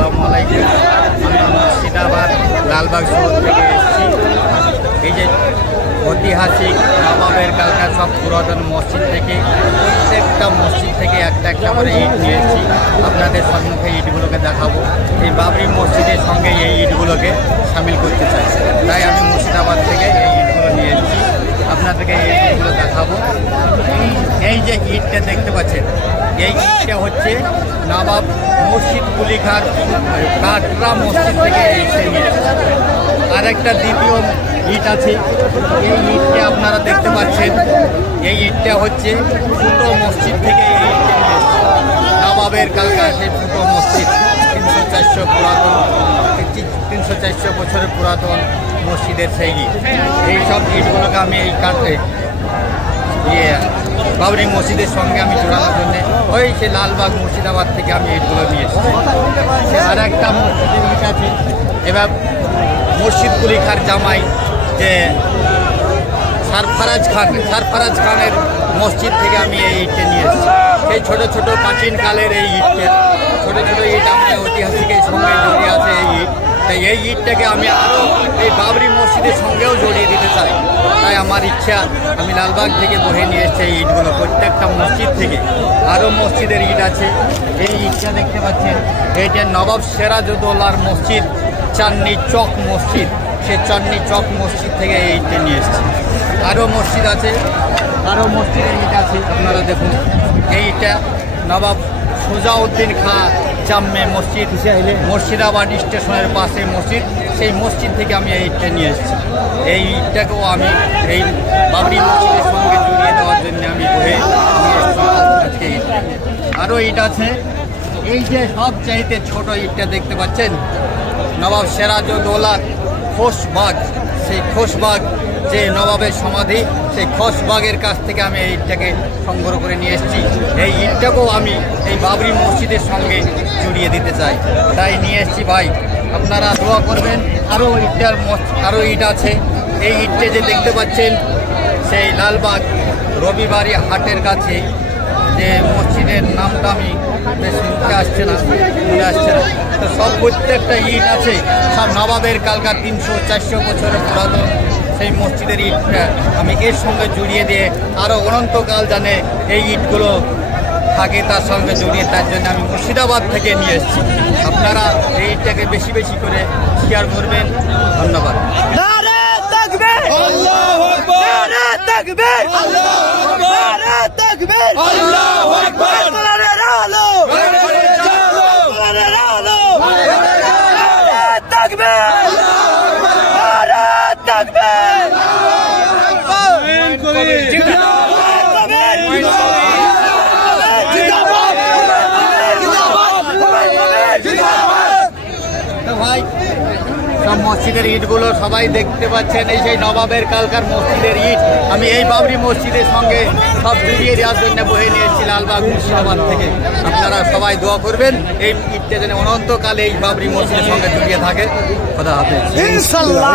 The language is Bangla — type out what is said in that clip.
আসসালামু আলাইকুম। আমি মুর্শিদাবাদ লালবাগ শহর থেকে এসেছি। এই যে ঐতিহাসিক নবাবের কালকার সব পুরাতন মসজিদ থেকে প্রত্যেকটা মসজিদ থেকে একটা একটা করে ইট নিয়েছি। আপনাদের সম্মুখে ইটগুলোকে দেখাবো। এই বাবরি মসজিদের সঙ্গে এই ইটগুলোকে সামিল করতে চাই, তাই আমি মুর্শিদাবাদ থেকে এই ইটগুলো নিয়ে এসেছি। আপনাদেরকে এই ইটগুলো দেখাবো। এই যে ইটটা দেখতে পাচ্ছেন, এই ইটটা হচ্ছে নবাব মুর্শিদ কুলি খান কাটরা মসজিদ থেকে এইটা নিয়েছে। আর একটা দ্বিতীয় ইট আছে, এই ইটটা আপনারা দেখতে পাচ্ছেন, এই ইটটা হচ্ছে ফুটো মসজিদ থেকে এই ইটটা নিয়েছে। নবাবের কালকার সেই ফুটো মসজিদ 300-400 পুরাতন 300-400 বছরের পুরাতন মসজিদের সেই ইট। এইসব ইটগুলোকে আমি এই কাঠে বাবরি মসজিদের সঙ্গে আমি জোড়ানোর জন্য ওই সে লালবাগ মুর্শিদাবাদ থেকে আমি ইটগুলো নিয়ে এসেছি। আর একটা মসজিদের ইট আছে, এবার মুর্শিদ কুলি খান জামাই যে সরফরাজ খানের মসজিদ থেকে আমি এই ইটটা নিয়ে এসেছি। সেই ছোটো ছোটো প্রাচীনকালের এই ইটটা, ছোটো ছোটো ইট আমাদের ঐতিহাসিকের সঙ্গে জড়িয়ে আছে এই ইট। তাই এই ইটটাকে আমি আরও এই বাবরি মসজিদের সঙ্গেও জড়িয়ে দিতে চাই। তাই আমার ইচ্ছা, আমি লালবাগ থেকে বহে নিয়ে এসেছি এই ইটগুলো। প্রত্যেকটা মসজিদ থেকে আরও মসজিদের ইট আছে। এই ইটটা দেখতে পাচ্ছেন, এইটা নবাব সিরাজউদ্দৌলার মসজিদ, চাঁদনী চক মসজিদ। সেই চাঁদনী চক মসজিদ থেকে এই ইটটা নিয়ে এসেছি। আরও মসজিদ আছে, আরও মসজিদের ইট আছে। আপনারা দেখুন, এইটা নবাব সুজাউদ্দিন খাঁ জামে মসজিদ, মুর্শিদাবাদ স্টেশনের পাশে মসজিদ। সেই মসজিদ থেকে আমি এই ইটটা নিয়ে এসেছি। এই ইটটাকেও আমি এই বাবরি মসজিদের সঙ্গে জড়িয়ে দেওয়ার জন্য আমি বয়ে নিয়ে এসেছি আজকে। আরও ইট আছে, এই যে সবচাইতে ছোট ইটটা দেখতে পাচ্ছেন, নবাব সিরাজউদ্দৌলার খোশবাগ, সেই খোশবাগ যে নবাবের সমাধি, সেই খোশবাগের কাছ থেকে আমি এই ইটটাকে সংগ্রহ করে নিয়ে এসেছি। এই ইটটাকেও আমি এই বাবরি মসজিদের সঙ্গে জড়িয়ে দিতে চাই, তাই নিয়ে এসেছি ভাই। আপনারা দোয়া করবেন। আরও ইট আছে। এই ইটটা যে দেখতে পাচ্ছেন, সেই লালবাগ রবিবারী হাটের কাছে যে মসজিদের নামটা আমি বেশ মুখে আসছে না, মনে আসছে না। তো সব প্রত্যেকটা ইট আছে সব নবাবের কালকার 300-400 বছরের পুরাতন সেই মসজিদের ইটটা আমি এর সঙ্গে জড়িয়ে দিয়ে আরও অনন্তকাল জানে এই ইটগুলো থাকে তার সঙ্গে জড়িয়ে, তার জন্য আমি মুর্শিদাবাদ থেকে নিয়ে এসেছি। আপনারা এই ইটটাকে বেশি বেশি করে শেয়ার করবেন। ধন্যবাদ। ভাই, সব মসজিদের ইটগুলো সবাই দেখতে পাচ্ছেন, এই সেই নবাবের কালকার মসজিদের ইট আমি এই বাবরি মসজিদের সঙ্গে সব জড়িয়ে দেওয়ার জন্য বহে নিয়েছি লালবাগ মুর্শিদাবাদ থেকে। আপনারা সবাই দোয়া করবেন এই ইটটা যেন অনন্তকালে এই বাবরি মসজিদের সঙ্গে জড়িয়ে থাকে। খোদা হাফেজ। ইনশাআল্লাহ।